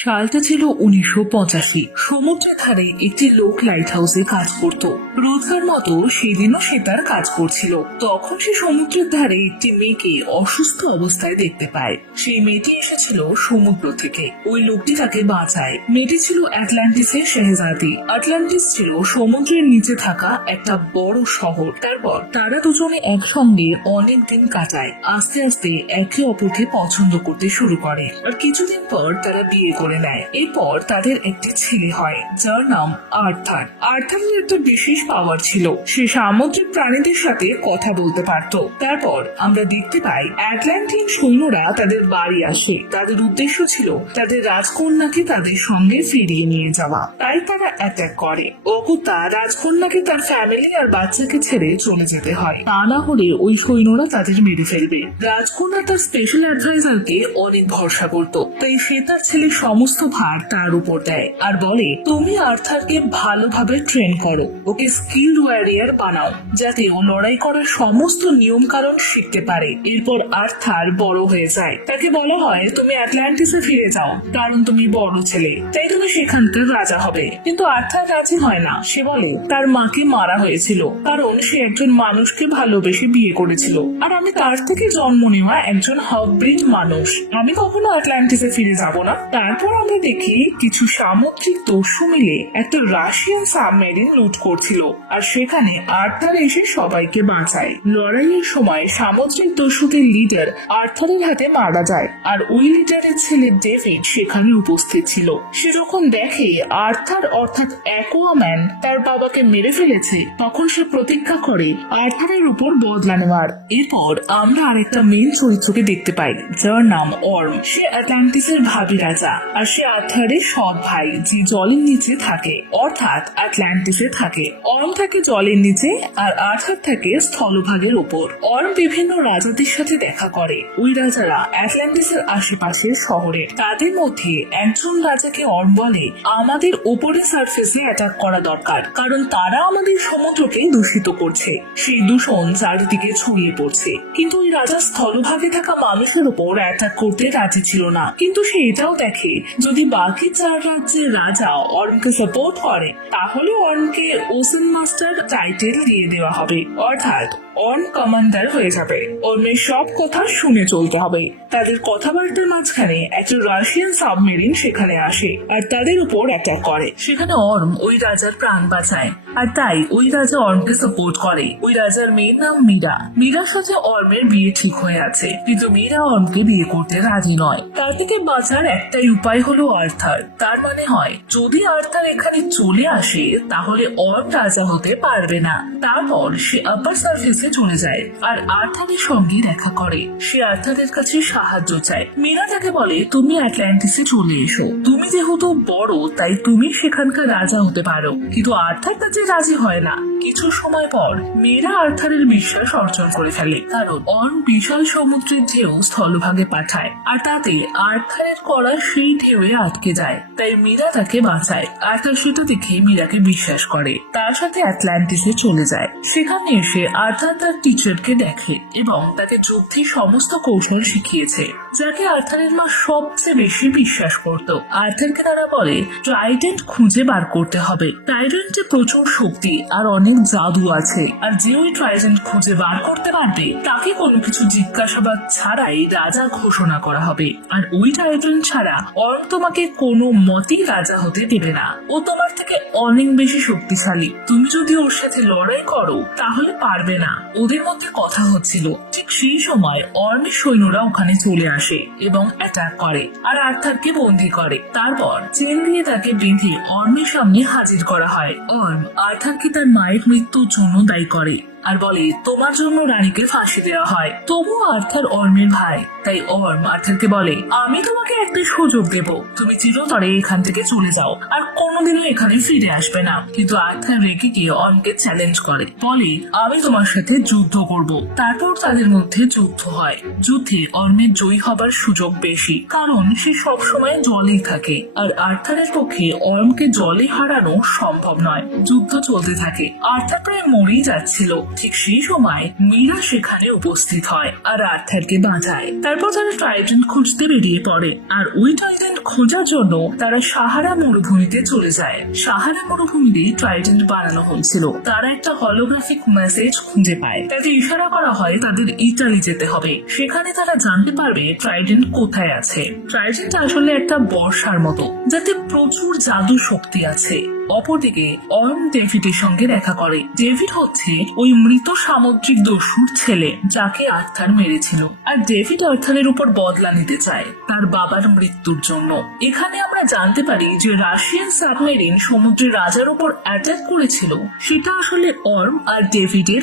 সালটা ছিল 1985। সমুদ্রের ধারে একটি লোক লাইট হাউসে কাজ করত। রোজকার মতো সেদিনও সে তার কাজ করছিল। তখন সে সমুদ্রের ধারে একটি মেয়েকে অসুস্থ অবস্থায় দেখতে পায়। সেই মেয়েটি এসেছিল সমুদ্র থেকে। ওই লোকটি তাকে বাঁচায়। মেয়েটি ছিল আটলান্টিসের শেহজাদি। আটলান্টিস ছিল সমুদ্রের নিচে থাকা একটা বড় শহর। তারপর তারা দুজনে একসঙ্গে অনেক দিন কাটায়। আস্তে আস্তে একে অপরকে পছন্দ করতে শুরু করে। আর কিছুদিন পর তারা বিয়ে করে নেয়। এরপর তাদের একটি ছেলে হয় যার নাম আর্থার। আর্থারের একটা বিশেষ পাওয়ার ছিল, সে সামুদ্রিক প্রাণীদের সাথে কথা বলতে পারত। তারপর আমরা দেখতে পাই আটলান্টিন সৈন্যরা তাদের বাড়ি আসে। তাদের উদ্দেশ্য ছিল তাদের রাজকন্যাকে তাদের সঙ্গে ফিরিয়ে নিয়ে যাওয়া। তাই তারা অ্যাটাক করে। অকুতা রাজকন্যাকে তার ফ্যামিলি আর বাচ্চাকে ছেড়ে চলে যেতে হয়, তা না হলে ওই সৈন্যরা তাদের মেরে ফেলবে। রাজকন্যা তার স্পেশাল অ্যাডভাইজারকে অনেক ভরসা করত, তাই সে তার ছেলের সমস্ত ভার তার উপর দেয় আর বলে, তুমি আর্থারকে ভালোভাবে ট্রেন করো, ওকে স্কিলড ওয়ারিয়ার বানাও, যাতে ও লড়াই করার সমস্ত নিয়ম কারণ শিখতে পারে। এরপর আর্থার বড় হয়ে যায়। তাকে বলা হয়, তুমি আটলান্টিসে ফিরে যাও, কারণ তুমি বড় ছেলে, তাই তুমি সেখানকার রাজা হবে। কিন্তু আর্থার রাজি হয় না। সে বলে তার মাকে মারা হয়েছিল কারণ সে একজন মানুষকে ভালোবেসে বিয়ে করেছিল, আর আমি তার থেকে জন্ম নেওয়া একজন হাফব্রিড মানুষ, আমি কখনো আটলান্টিসে ফিরে যাব না। তারপর আমরা দেখি কিছু সামুদ্রিক দস্যু মিলে একটা রাশিয়ান সাবমেরিন লুট করছিল, আর সেখানে আর্থার এসে সবাইকে বাঁচায়। লড়াইয়ের সময় সামুদ্রিক দস্যুদের লিডার আর্থারের হাতে মারা যায়, আর ওই লিডারের ছেলে ডেভিড সেখানে উপস্থিত ছিল। সে যখন দেখে আর্থার অর্থাৎ অ্যাকোয়াম্যান তার বাবাকে মেরে ফেলেছে, তখন সে প্রতিজ্ঞা করে আর্থারের উপর বদলা নেওয়ার। এরপর আমরা আরেকটা মেইন চরিত্রকে দেখতে পাই যার নাম অর্ম। সে আটলান্টিসের ভাবি রাজা, আর সে আর্থারের সৎ ভাই যে জলের নিচে থাকে, অর্থাৎ আটলান্টিসে থাকে। অর্ম থাকে জলের নিচে আর আর্থার থাকে স্থলভাগের উপর। অর্ম বিভিন্ন রাজাদের সাথে দেখা করে। ওই রাজারা আটলান্টিসের আশেপাশের শহরে। তাদের মধ্যে একজন রাজাকে অর্ম বলে, আমাদের উপরে সারফেসে অ্যাটাক করা দরকার, কারণ তারা আমাদের সমুদ্রকে দূষিত করছে। সেই দূষণ চারিদিকে ছড়িয়ে পড়ছে। কিন্তু ওই রাজা স্থলভাগে থাকা মানুষের উপর অ্যাটাক করতে রাজি ছিল না। কিন্তু সে এটাও দেখে, যদি বাকি 4 রাজ্যের রাজা অর্মকে সাপোর্ট করে, তাহলে অর্মকে ওসেন মাস্টার টাইটেল দিয়ে দেওয়া হবে, অর্থাৎ অর্ম কমান্ডার হয়ে যাবে। অর্মের সব কথা শুনে চলতে হবে। তাদের কথাবার্তার মাঝখানে একটা রাশিয়ান সাবমেরিন সেখানে আসে আর তাদের উপর অ্যাটাক করে। সেখানে অর্ম ওই রাজার প্রাণ বাঁচায়, আর তাই ওই রাজা অর্মকে সাপোর্ট করে। ওই রাজার মেয়ের নাম মীরা। মীরার সাথে অর্মের বিয়ে ঠিক হয়ে আছে, কিন্তু মীরা অর্মকে বিয়ে করতে রাজি নয়। তার থেকে বাঁচার একটাই উপায় হলো আর্থার। তার মানে হয়, যদি আর্থার এখানে চলে আসে তাহলে অর্ম রাজা হতে পারবে না। তারপর সে আপার সার্ফেসে চলে যায় আর আর্থারের সঙ্গে দেখা করে। সে আর্থারের কাছে সাহায্য চায়। মীরা তাকে বলে, তুমি আটলান্টিসে চলে এসো, তুমি যেহেতু বড় তাই তুমি সেখানকার রাজা হতে পারো। কিন্তু আর্থার তাতে রাজি হয় না। কিছু সময় পর মীরা আর্থারের বিশ্বাস অর্জন করে ফেলে, কারণ অর্ম বিশাল সমুদ্রের ঢেউ স্থলভাগে পাঠায়, আর তাতে আর্থারের করা সেই ঢেউয়ে আটকে যায়। তাই মীরা তাকে বাঁচায়। আর্থার সেটা দেখে মীরাকে বিশ্বাস করে, তার সাথে আটলান্টিসে চলে যায়। সেখানে এসে আর্থার তার টিচারকে দেখে এবং তাকে যুদ্ধে সমস্ত কৌশল শিখিয়েছে, যাকে আর্থারের মা সবচেয়ে বেশি বিশ্বাস করত। আর্থারকে তারা বলে, ট্রাইডেন্ট খুঁজে বার করতে হবে। ট্রাইডেন্টে প্রচুর শক্তি আর অনেক জাদু আছে, আর যে ওই ট্রাইডেন্ট খুঁজে বার করতে পারবে তাকে কোনো কিছু জিজ্ঞাসাবাদ ছাড়াই রাজা ঘোষণা করা হবে। আর ওই ট্রাইডেন্ট ছাড়া অর্ম তোমাকে কোনো মতেই রাজা হতে দেবে না। ও তোমার থেকে অনেক বেশি শক্তিশালী। তুমি যদি ওর সাথে লড়াই করো তাহলে পারবে না। ওদের মধ্যে কথা হচ্ছিল। ঠিক সেই সময় অর্মের সৈন্যরা ওখানে চলে আসে এবং অ্যাটাক করে আর আর্থারকে বন্দী করে। তারপর চেন দিয়ে তাকে বেঁধে অর্মের সামনে হাজির করা হয়। অর্ম আর্থারকে তার মায়ের মৃত্যুর জন্য দায়ী করে আর বলে, তোমার জন্য রানীকে ফাঁসি দেওয়া হয়। তবুও আর্থার অর্মের ভাই, তাই অর্ম আর্থারকে বলে, আমি তোমাকে একটা সুযোগ দেব, তুমি চিরতরে এখান থেকে চলে যাও আর কোনোদিনও এখানে ফিরে আসবে না। কিন্তু আর্থার রেগে গিয়ে অর্মকে চ্যালেঞ্জ করে, বলে, আমি তোমার সাথে যুদ্ধ করব। তারপর তাদের মধ্যে যুদ্ধ হয়। যুদ্ধে অর্মের জয়ী হবার সুযোগ বেশি, কারণ সে সবসময় জলেই থাকে, আর আর্থারের পক্ষে অর্মকে জলে হারানো সম্ভব নয়। যুদ্ধ চলতে থাকে। আর্থার প্রায় মরেই যাচ্ছিল, ঠিক সেই সময় মীরা সেখানে উপস্থিত হয় আর আর্থারকে বাঁচায়। তারপর তারা ট্রাইডেন্ট খুঁজতে বেরিয়ে পড়ে আর ওই ট্রাইডেন্ট খোঁজার জন্য তারা সাহারা মরুভূমিতে চলে যায়। সাহারা মরুভূমিতে ট্রাইডেন্ট বানানো হয়েছিল। তারা একটা হলোগ্রাফিক মেসেজ খুঁজে পায়, তাতে ইশারা করা হয় তাদের ইটালি যেতে হবে। সেখানে তারা জানতে পারবে ট্রাইডেন্ট কোথায় আছে। ট্রাইডেন্ট আসলে একটা বর্ষার মতো, যাতে প্রচুর জাদু শক্তি আছে। অপরদিকে অর্ম ডেভিডের সঙ্গে দেখা করে। ডেভিড হচ্ছে ওই মৃত সামুদ্রিক দস্যুর ছেলে যাকে আর্থার মেরেছিল, আর ডেভিড আর্থারের উপর বদলা নিতে চায় তার বাবার মৃত্যুর জন্য। এখানে আমরা জানতে পারি যে রাশিয়ান সাবমেরিন সমুদ্রের রাজার উপর অ্যাটাক করেছিল সেটা আসলে অর্ম আর ডেভিডের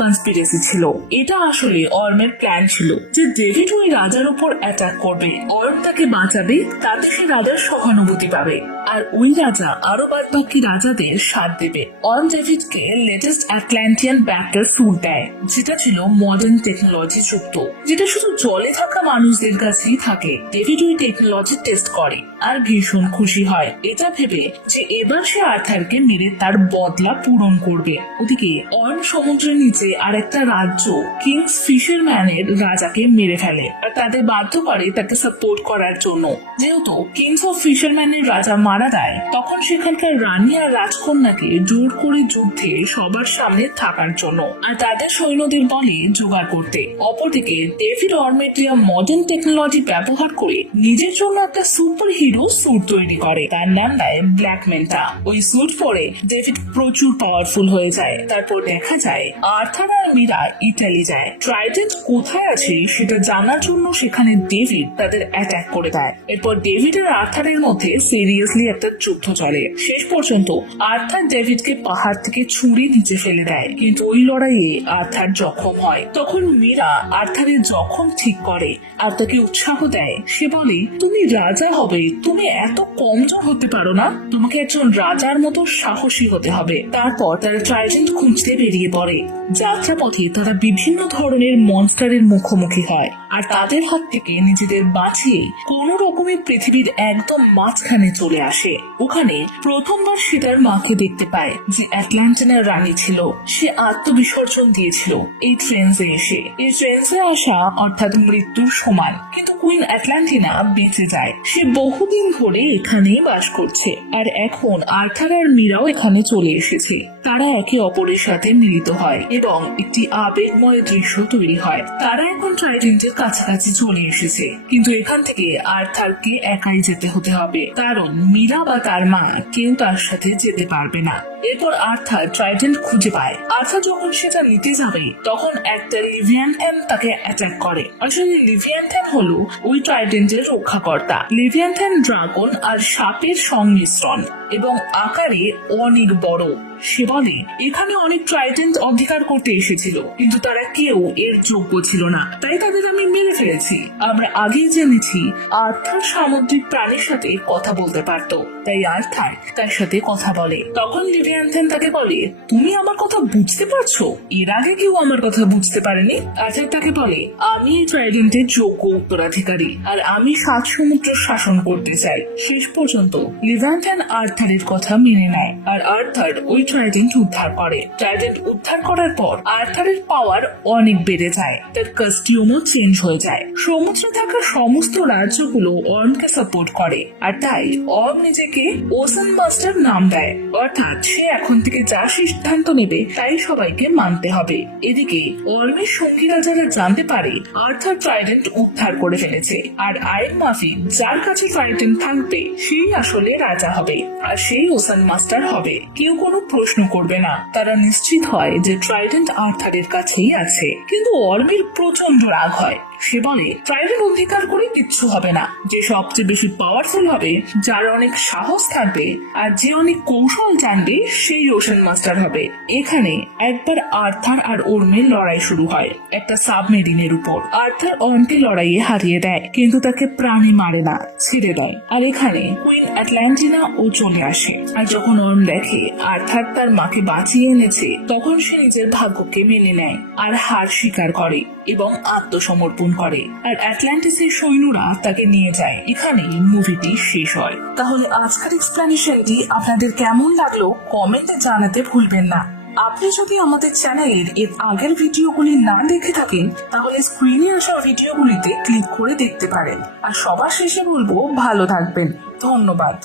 কনস্পিরেসি ছিল। এটা আসলে অর্মের প্ল্যান ছিল যে ডেভিড ওই রাজার উপর অ্যাটাক করবে, অর্ম তাকে বাঁচাবে, তাতে সে রাজার সহানুভূতি পাবে আর ওই রাজা আরো বাদবাকি রাজাদের সাথ দেবে। অর্ম ডেভিডকে লেটেস্ট আটলান্টিয়ান ব্যাক্টার ফ্রুট দেয়, যেটা ছিল মডার্ন টেকনোলজি যুক্ত, যেটা শুধু জলে থাকা মানুষদের কাছেই থাকে। ডেভিড ওই টেকনোলজি টেস্ট করে আর ভীষণ খুশি হয়, এটা ভেবে যে এবার সে আর্থারকে মেরে তার বদলা পূরণ করবে। ওদিকে অর্ম সমুদ্রের নিচে আর একটা রাজ্য কিংস ফিশারম্যানের রাজাকে মেরে ফেলে আর তাদের বাধ্য করে তাকে সাপোর্ট করার জন্য। যেহেতু কিংস অফ ফিশারম্যানের রাজা মারা যায়, তখন সেখানকার রানী আর রাজকন্যাকে জোর করে যুদ্ধে সবার সামনে থাকার জন্য আর তাদের সৈন্যদের বলে জোগাড় করতে। অপরদিকে ডেভিড অর্মের দেওয়া মডার্ন টেকনোলজি ব্যবহার করে নিজের জন্য একটা সুপার হিরো স্যুট তৈরি করে, তার নাম দেয় ব্ল্যাক মেন্টা। ওই স্যুট পরে ডেভিড প্রচুর পাওয়ারফুল হয়ে যায়। তারপর দেখা যায় আর্থার আর মীরা ইটালি যায়। ট্রাইডেন্ট কোথায় আছে সেটা জানার জন্য সেখানে ডেভিড তাদের অ্যাটাক করে দেয়। এরপর ডেভিড আর আর্থারের মধ্যে সিরিয়াসলি একটা যুদ্ধ চলে। শেষ পর্যন্ত আর্থার ডেভিডকে পাহাড় থেকে ছুঁড়ে নিচে ফেলে দেয়, কিন্তু ওই লড়াইয়ে আর্থার জখম হয়। তখন মীরা আর্থারের জখম ঠিক করে আর তাকে উৎসাহ দেয়। সে বলে, তুমি রাজা হবে, তুমি এত কমজোর হতে পারো না, তোমাকে একজন রাজার মতো সাহসী হতে হবে। তারপর তারা ট্রাইডেন্ট খুঁজতে বেরিয়ে পড়ে। যাত্রাপথে তারা বিভিন্ন ধরনের মনস্টারের মুখোমুখি হয় আর তাদের হাত থেকে নিজেদের বাঁচিয়ে কোন রকমে পৃথিবীর একদম মাঝখানে চলে আসে। ওখানে প্রথমবার সে তার মাকে দেখতে পায়, যে অ্যাটলান্টিনার রানী ছিল। সে আত্মবিসর্জন দিয়েছিল এই ট্রেন্সে এসে। এই ট্রেন্সে আসা অর্থাৎ মৃত্যুর সমান, কিন্তু কুইন অ্যাটলান্টিনা বেঁচে যায়। সে বহুদিন ধরে এখানেই বাস করছে আর এখন আর্থার আর মীরাও এখানে চলে এসেছে। তারা একে অপরের সাথে মিলিত হয় এবং একটি আবেগময় দৃশ্য তৈরি হয়। তারা এখন ট্রাইডেন্টের কাছাকাছি চলে এসেছে, কিন্তু এখান থেকে আর্থারকে একাই যেতে হতে হবে, কারণ মীরা বা তার মা কেউ তার সাথে যেতে পারবে না। এরপর আর্থার ট্রাইডেন্ট খুঁজে পায়। আর্থার যখন সেটা নিতে যাবে, তখন একটা লিভিয়ানথ্যান তাকে অ্যাটাক করে। আসলে লিভিয়ানথ্যান হলো ওই ট্রাইডেন্টের রক্ষাকর্তা। লিভিয়ানথ্যান ড্রাগন আর সাপের সংমিশ্রণ এবং আকারে অনেক বড়। সে বলে, এখানে অনেক ট্রাইডেন্ট অধিকার করতে এসেছিল, কিন্তু তারা কেউ এর যোগ্য ছিল না, তাই তাদের আমি মেরে ফেলেছি। আমরা আগেই জেনেছি আর্থার সামুদ্রিক প্রাণীর সাথে কথা বলতে পারত, তাই আর্থার তার সাথে কথা বলে। তখন লিভিয়ানথ্যান তাকে বলে, তুমি আমার কথা বুঝতে পারছো? এর আগে কেউ আমার কথা বুঝতে পারেনি। আর্থার তাকে বলে, আমি এই ট্রাইডেন্টের যোগ্য উত্তরাধিকারী আর আমি 7 সমুদ্র শাসন করতে চাই। শেষ পর্যন্ত লিভিয়ানথ্যান আর্থারের কথা মেনে নেয় আর আর্থার ওই ট্রাইডেন্ট উদ্ধার করে। ট্রাইডেন্ট উদ্ধার করার পর আর্থারের পাওয়ার অনেক বেড়ে যায়, তার কস্টিউমও চেঞ্জ হয়ে যায়। সমুদ্রে থাকা সমস্ত রাজ্যগুলো অর্মকে সাপোর্ট করে আর তাই অর্ম নিজেকে ওশান মাস্টার নাম দেয়, অর্থাৎ সে এখন থেকে যা সিদ্ধান্ত নেবে তাই সবাইকে মানতে হবে। এদিকে অর্মের সঙ্গীরা যারা জানতে পারে আর্থার ট্রাইডেন্ট উদ্ধার করে ফেলেছে আর আইন মাফিক যার কাছে ট্রাইডেন্ট থাকবে সেই আসলে রাজা হবে আর সেই ওশান মাস্টার হবে। কেউ কোনো প্রশ্ন করবে না। তারা নিশ্চিত হয় যে ট্রাইডেন্ট আর্থারের কাছেই আছে, কিন্তু অর্মের প্রচন্ড রাগ হয়। সে বলে, ট্রাইডেন্ট অধিকার করে কিচ্ছু হবে না, যে সবচেয়ে বেশি পাওয়ারফুল হবে, যার অনেক সাহস থাকবে আর যে অনেক কৌশল জানবে সেই ওশান মাস্টার হবে। এখানে একবার আর্থার আর অর্মের লড়াই শুরু হয় একটা সাবমেরিনের উপর। আর্থার অর্মকে লড়াইয়ে হারিয়ে দেয়, কিন্তু তাকে প্রাণে মারে না, ছেড়ে দেয়। আর এখানে কুইন অ্যাটলান্টিনা ও চলে আসে। আর যখন অর্ম দেখে আর্থার তার মাকে বাঁচিয়ে এনেছে, তখন সে নিজের ভাগ্যকে মেনে নেয় আর হার স্বীকার করে এবং আত্মসমর্পণ আক্রমণ করে আর অ্যাটলান্টিসের সৈন্যরা তাকে নিয়ে যায়। এখানেই মুভিটি শেষ হয়। তাহলে আজকের এক্সপ্লেনেশনটি আপনাদের কেমন লাগলো কমেন্টে জানাতে ভুলবেন না। আপনি যদি আমাদের চ্যানেলের এর আগের ভিডিওগুলি না দেখে থাকেন তাহলে স্ক্রিনে আসা ভিডিওগুলিতে ক্লিক করে দেখতে পারেন। আর সবার শেষে বলবো ভালো থাকবেন। ধন্যবাদ।